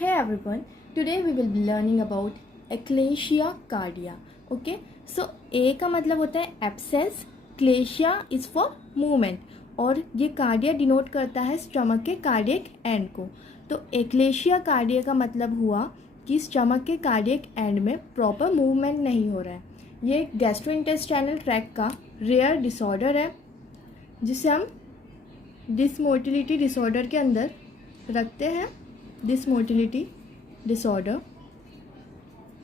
Hey everyone, today we will be learning about eclasia cardia. Okay, so A का मतलब होता है absence, क्लेशिया is for movement और ये कार्डिया डिनोट करता है स्टमक के कार्डियक एंड को। तो एक्लेशिया कार्डिया का मतलब हुआ कि स्टमक के कार्डियक एंड में प्रॉपर मूवमेंट नहीं हो रहा है। ये गैस्ट्रोइंटेस्टाइनल ट्रैक्ट का रेयर डिसऑर्डर है जिसे हम डिसमोटिलिटी डिसऑर्डर के अंदर रखते हैं। डिसमोटिलिटी डिसऑर्डर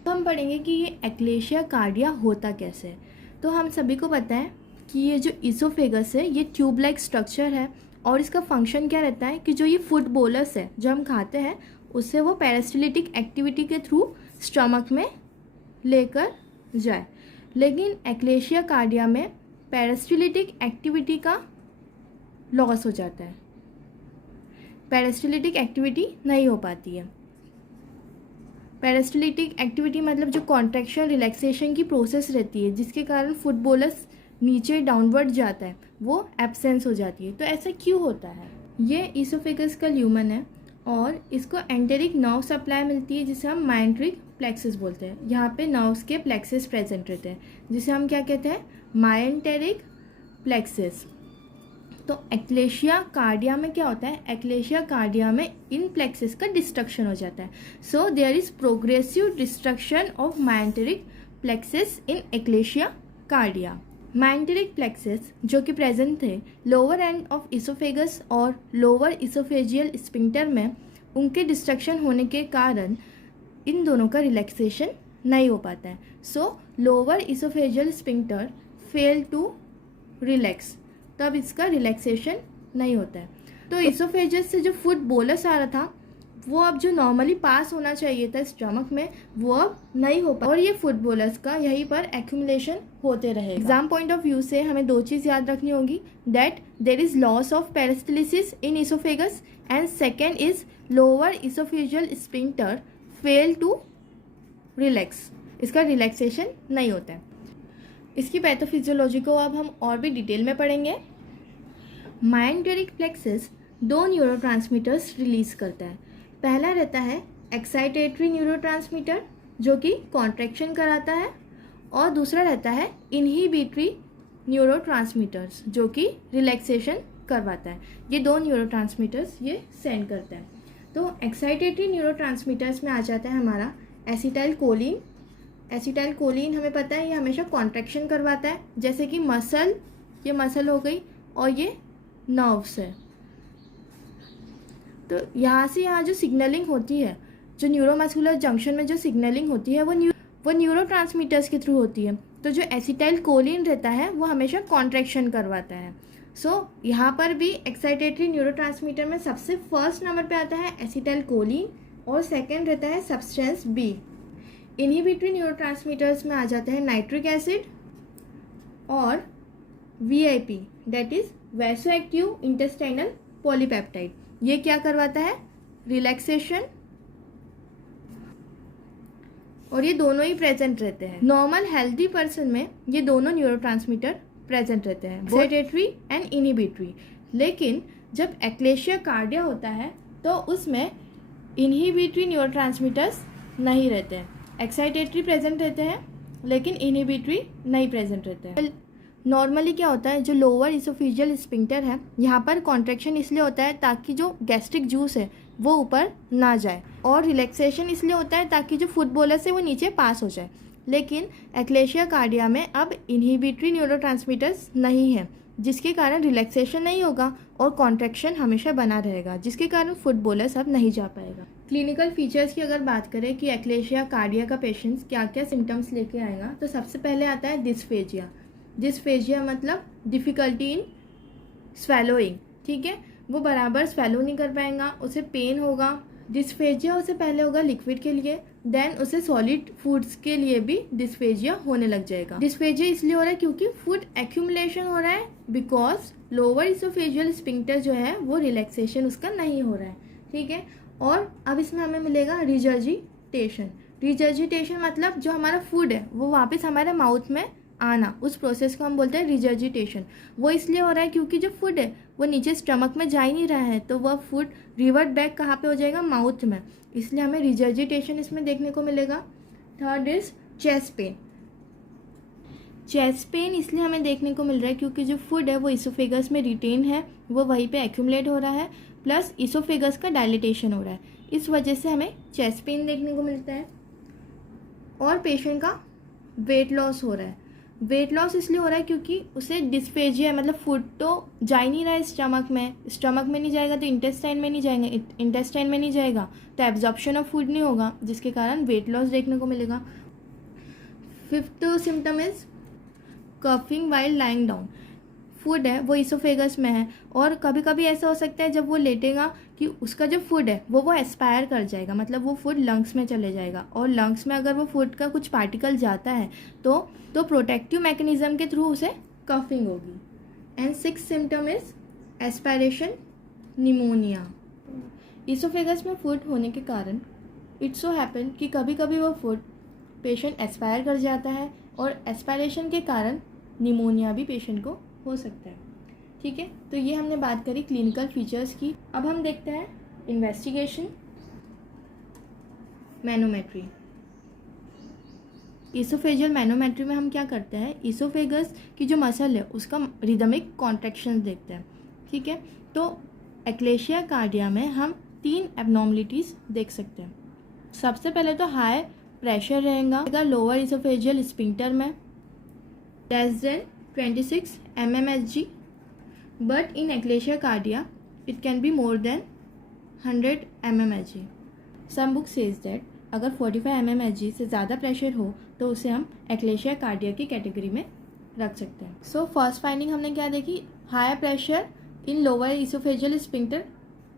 तो हम पढ़ेंगे कि ये एक्लेशिया कार्डिया होता कैसे है। तो हम सभी को पता है कि ये जो इसोफेगस है ये ट्यूब लाइक स्ट्रक्चर है और इसका फंक्शन क्या रहता है कि जो ये फूड बोलस है जो हम खाते हैं उससे वो पेरिस्टाल्टिक एक्टिविटी के थ्रू स्टमक में लेकर जाए। लेकिन एक्लेशिया कार्डिया में पेरिस्टाल्टिक एक्टिविटी का लॉस हो जाता है, पेरिस्टाल्टिक एक्टिविटी नहीं हो पाती है। पेरिस्टाल्टिक एक्टिविटी मतलब जो कॉन्ट्रैक्शन रिलैक्सेशन की प्रोसेस रहती है जिसके कारण फूड बोलस नीचे डाउनवर्ड जाता है वो एब्सेंस हो जाती है। तो ऐसा क्यों होता है? ये इसोफेगस का ल्यूमन है और इसको एंटेरिक नर्व सप्लाई मिलती है जिसे हम मायंट्रिक प्लेक्सस बोलते हैं। यहाँ पे नर्व्स के प्लेक्सस प्रेजेंट रहते हैं जिसे हम क्या कहते हैं? मायंटेरिक प्लेक्सस। तो एक्लेशिया कार्डिया में क्या होता है? एक्लेशिया कार्डिया में इन प्लेक्सस का डिस्ट्रक्शन हो जाता है। So there is progressive destruction of myenteric plexus in achalasia cardia. Myenteric plexus जो कि प्रेजेंट थे लोअर एंड ऑफ इसोफेगस और लोअर इसोफेजियल स्पिंक्टर में, उनके डिस्ट्रक्शन होने के कारण इन दोनों का रिलैक्सेशन नहीं हो पाता है। So lower oesophageal sphincter fail to relax, तब इसका रिलैक्सेशन नहीं होता है। तो इसोफेजस से जो फूड बोलस आ रहा था वो अब जो नॉर्मली पास होना चाहिए था स्टमक में वो अब नहीं हो पाता और ये फूड बोलस का यहीं पर एक्यूमुलेशन होते रहेगा। एग्जाम पॉइंट ऑफ व्यू से हमें दो चीज़ याद रखनी होगी, that there is loss of peristalsis in oesophagus and second is lower oesophageal sphincter fail to relax, इसका रिलैक्सेशन नहीं होता है। इसकी पैथोफिजियोलॉजी को अब हम और भी डिटेल में पढ़ेंगे। मायंटेरिक प्लेक्सस दो न्यूरोट्रांसमीटर्स रिलीज करता है। पहला रहता है एक्साइटेटरी न्यूरोट्रांसमीटर जो कि कॉन्ट्रैक्शन कराता है और दूसरा रहता है इनहिबिटरी न्यूरोट्रांसमीटर्स जो कि रिलैक्सेशन करवाता है। ये दो न्यूरोट्रांसमीटर्स ये सेंड करता है। तो एक्साइटेटरी न्यूरोट्रांसमीटर्स में आ जाता है हमारा एसिटाइल कोलिन। एसिटाइल कोलिन हमें पता है ये हमेशा कॉन्ट्रैक्शन करवाता है, जैसे कि मसल, ये मसल हो गई और ये नर्व्स है। तो यहाँ से यहाँ जो सिग्नलिंग होती है, जो न्यूरोमस्कुलर जंक्शन में जो सिग्नलिंग होती है वो न्यूरोट्रांसमीटर्स के थ्रू होती है। तो जो एसिटाइल कोलिन रहता है वो हमेशा कॉन्ट्रैक्शन करवाता है। सो यहाँ पर भी एक्साइटेटरी न्यूरोट्रांसमीटर में सबसे फर्स्ट नंबर पे आता है एसिटाइल कोलिन और सेकेंड रहता है सब्सटेंस बी। इनहिबिटरी न्यूरोट्रांसमीटर्स में आ जाता है नाइट्रिक एसिड और VIP, that is vaso active intestinal polypeptide. ये क्या करवाता है? रिलैक्सेशन, और ये दोनों ही प्रेजेंट रहते हैं। नॉर्मल हेल्दी पर्सन में ये दोनों न्यूरोट्रांसमीटर प्रेजेंट रहते हैं, एक्साइटेटरी एंड इनहिबिटरी। लेकिन जब एक्लेशिया कार्डिया होता है तो उसमें इनहिबिटरी न्यूरोट्रांसमीटर्स नहीं रहते हैं, एक्साइटेटरी प्रेजेंट रहते हैं लेकिन इनहिबिटरी नहीं प्रेजेंट रहते हैं। नॉर्मली क्या होता है, जो लोअर इसोफेजियल स्पिंक्टर है यहाँ पर कॉन्ट्रैक्शन इसलिए होता है ताकि जो गैस्ट्रिक जूस है वो ऊपर ना जाए, और रिलैक्सेशन इसलिए होता है ताकि जो फूड बोलस है वो नीचे पास हो जाए। लेकिन एक्लेशिया कार्डिया में अब इनहिबिटरी न्यूरोट्रांसमीटर्स नहीं है जिसके कारण रिलैक्सेशन नहीं होगा और कॉन्ट्रैक्शन हमेशा बना रहेगा जिसके कारण फूड बोलस अब नहीं जा पाएगा। क्लिनिकल फीचर्स की अगर बात करें कि एक्लेशिया कार्डिया का पेशेंट्स क्या क्या सिम्टम्स लेके आएगा, तो सबसे पहले आता है डिस्फेजिया। डिस्फेजिया मतलब डिफ़िकल्टी इन स्वेलोइंग, ठीक है, वो बराबर स्वेलो नहीं कर पाएगा, उसे पेन होगा। डिस्फेजिया उसे पहले होगा लिक्विड के लिए, देन उसे सॉलिड फूड्स के लिए भी डिस्फेजिया होने लग जाएगा। डिस्फेजिया इसलिए हो रहा है क्योंकि फूड एक्यूमुलेशन हो रहा है बिकॉज लोअर इसोफेजियल स्पिंक्टर जो है वो रिलैक्सेशन उसका नहीं हो रहा है, ठीक है। और अब इसमें हमें मिलेगा रिजर्जिटेशन। रिजर्जिटेशन मतलब जो हमारा फूड है वो वापस हमारे माउथ में आना, उस प्रोसेस को हम बोलते हैं रिजर्जिटेशन। वो इसलिए हो रहा है क्योंकि जो फूड है वो नीचे स्टमक में जा ही नहीं रहा है, तो वह फूड रिवर्ट बैक कहाँ पे हो जाएगा, माउथ में, इसलिए हमें रिजर्जिटेशन इसमें देखने को मिलेगा। Third is chest pain. Chest pain इसलिए हमें देखने को मिल रहा है क्योंकि जो फूड है वो इसोफेगस में रिटेन है, वो वहीं पे एक्यूमुलेट हो रहा है, प्लस इसोफेगस का डायलिटेशन हो रहा है, इस वजह से हमें चेस्ट पेन देखने को मिलता है। और पेशेंट का वेट लॉस हो रहा है। वेट लॉस इसलिए हो रहा है क्योंकि उसे डिस्फेजिया है, मतलब फूड तो जा ही नहीं रहा है स्टमक में नहीं जाएगा तो इंटेस्टाइन में नहीं जाएगा, इंटेस्टाइन में नहीं जाएगा तो एब्जॉर्प्शन ऑफ फूड नहीं होगा, जिसके कारण वेट लॉस देखने को मिलेगा। Fifth symptom is coughing while lying down. Food है वो इसोफेगस में है और कभी कभी ऐसा हो सकता है जब वो लेटेगा कि उसका जो फूड है वो एस्पायर कर जाएगा, मतलब वो फूड लंग्स में चले जाएगा, और लंग्स में अगर वो फूड का कुछ पार्टिकल जाता है तो प्रोटेक्टिव मैकेनिज्म के थ्रू उसे कफिंग होगी। And six symptom is aspiration pneumonia. Oesophagus में फूड होने के कारण इट्स सो हैपन कि कभी कभी वो फूड पेशेंट एस्पायर कर जाता है और एस्पायरेशन के कारण निमोनिया भी पेशेंट को हो सकता है। ठीक है, तो ये हमने बात करी क्लिनिकल फीचर्स की। अब हम देखते हैं इन्वेस्टिगेशन, मैनोमेट्री। इसोफेजियल मैनोमेट्री में हम क्या करते हैं, इसोफेगस की जो मसल है उसका रिदमिक कॉन्ट्रैक्शन देखते हैं। ठीक है, तो एक्लेशिया कार्डिया में हम 3 एबनॉर्मलिटीज़ देख सकते हैं। सबसे पहले तो हाई प्रेशर रहेगा लोअर इसोफेजियल स्पिंक्टर में, less than 26 mmHg, but in eclasia cardia it can be more than 100 mmHg. Some book says that अगर 45 mmHg से ज़्यादा प्रेशर हो तो उसे हम एक्लेशिया कार्डिया की कैटेगरी में रख सकते हैं। सो फर्स्ट फाइंडिंग हमने क्या देखी, high pressure in lower oesophageal sphincter,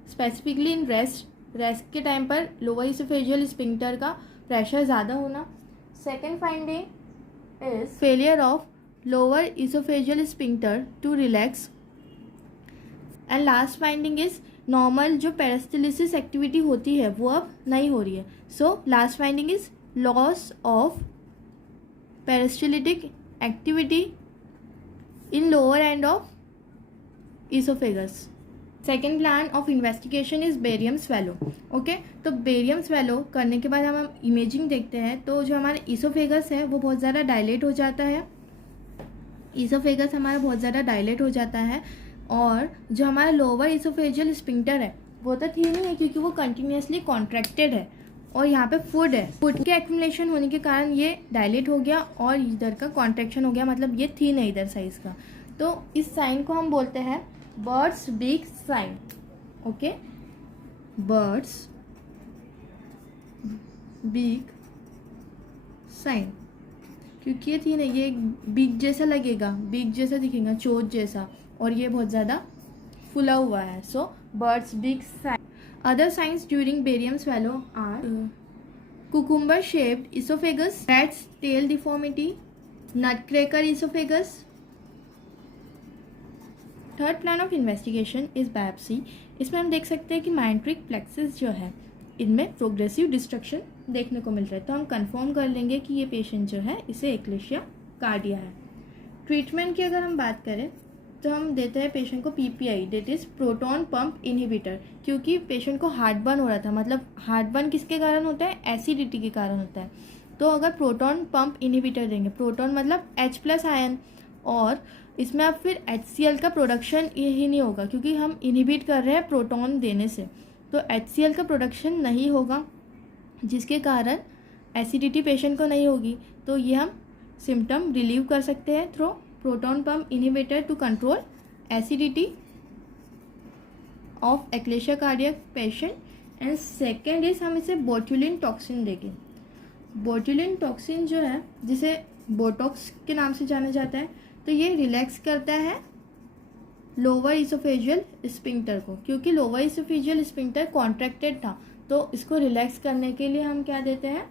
specifically in rest के टाइम पर लोअर इसोफेजियल स्पिंक्टर का प्रेशर ज़्यादा होना। Second finding is failure of lower esophageal sphincter to relax, and last finding is normal जो peristalsis activity होती है वो अब नहीं हो रही है। so last finding is loss of peristaltic activity in lower end of esophagus. Second plan of investigation is barium swallow. Okay, तो बेरियम स्वेलो करने के बाद हम इमेजिंग देखते हैं, तो जो हमारा इसोफेगस है वो बहुत ज़्यादा डायलेट हो जाता है, इसोफेगस हमारा बहुत ज़्यादा डायलेट हो जाता है, और जो हमारा लोअर इसोफेजियल स्पिंक्टर है वो तो थी नहीं है क्योंकि वो कंटिन्यूसली कॉन्ट्रैक्टेड है, और यहाँ पे फूड है, फूड के एक्यूमुलेशन होने के कारण ये डायलेट हो गया और इधर का कॉन्ट्रैक्शन हो गया, मतलब ये थी नहीं इधर साइज का। तो इस साइन को हम बोलते हैं bird's big sign. Okay, bird's big sign, क्योंकि ये थी ना, ये बिग जैसा लगेगा, बिग जैसा दिखेगा, चोट जैसा, और ये बहुत ज़्यादा फुला हुआ है। So birds big sign. Other signs during barium swallow are cucumber shaped esophagus, rat's tail deformity, nutcracker esophagus. Third plan of investigation is biopsy. इसमें हम देख सकते हैं कि माइंट्रिक प्लेक्सिस जो है इनमें प्रोग्रेसिव डिस्ट्रक्शन देखने को मिल रहा है, तो हम कंफर्म कर लेंगे कि ये पेशेंट जो है इसे एक्लेशिया कार्डिया है। ट्रीटमेंट की अगर हम बात करें तो हम देते हैं पेशेंट को PPI, that is proton pump inhibitor, क्योंकि पेशेंट को हार्ट बर्न हो रहा था। मतलब हार्ट बर्न किसके कारण होता है, एसिडिटी के कारण होता है। तो अगर प्रोटॉन पंप इनहिबिटर देंगे, प्रोटॉन मतलब H+ आयन, और इसमें अब फिर HCl का प्रोडक्शन यही नहीं होगा क्योंकि हम इनहिबिट कर रहे हैं प्रोटॉन देने से, तो HCl का प्रोडक्शन नहीं होगा, जिसके कारण एसिडिटी पेशेंट को नहीं होगी। तो ये हम सिम्टम रिलीव कर सकते हैं through proton pump inhibitor to control acidity of achalasia cardiac patient. And second is हम इसे बोट्यूलिन टॉक्सिन देंगे। बोट्यूलिन टॉक्सिन जो है, जिसे बोटॉक्स के नाम से जाना जाता है, तो ये रिलैक्स करता है लोअर इसोफेजियल स्पिंक्टर को, क्योंकि लोअर इसोफेजियल स्पिंक्टर कॉन्ट्रैक्टेड था, तो इसको रिलैक्स करने के लिए हम क्या देते हैं,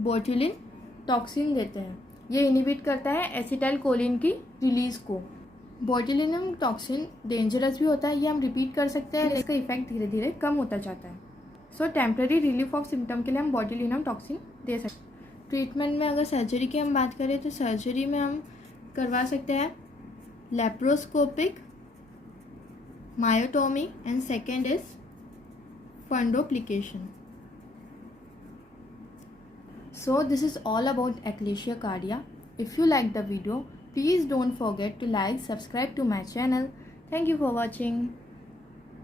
बोट्यूलिन टॉक्सिन देते हैं। ये इनहिबिट करता है एसिटाइल कोलिन की रिलीज को। बोट्यूलिनम टॉक्सिन डेंजरस भी होता है, ये हम रिपीट कर सकते हैं, इसका इफेक्ट धीरे धीरे कम होता जाता है। सो टेम्प्रेरी रिलीफ ऑफ सिम्टम के लिए हम बोट्यूलिनम टॉक्सिन दे सकते हैं। ट्रीटमेंट में अगर सर्जरी की हम बात करें तो सर्जरी में हम करवा सकते हैं laparoscopic मायोटोमी and second is fundoplication. So this is all about eclasia cardia. If you like the video, please don't forget to like, subscribe to my channel. Thank you for watching.